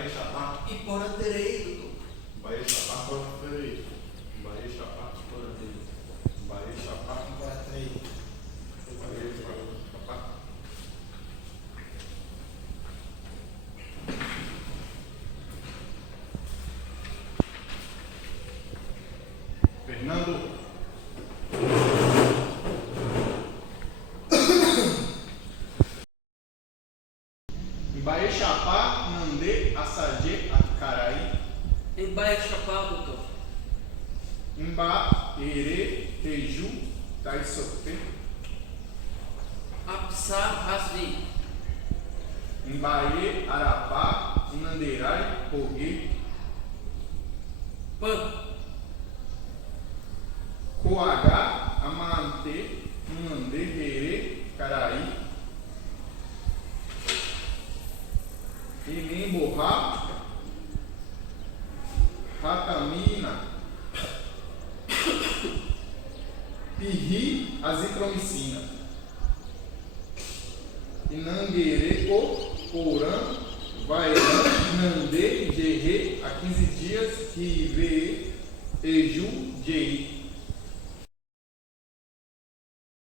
Baixapá. Iporanterei, doutor. Baixapá, Iporanterei. Baixapá, Iporanterei. Baixapá, Iporanterei. Baixapá. Fernando. Baixapá, Nandê, Assadê, Acaraí. Embaixapá, doutor. Mba, Ere, Teju, Taisote. Apsá, Rasvi. Mbaê, Arapá, Nandeirai, Pogue. Pan. Coagá, Amante, Nandê, Here, Caraí. Inemborrá, Ratamina, Pirri, Azitromicina. Inanguereco, Porã, Vairã, Nandê, Gerê, há 15 dias, Rive, Eju, Jei.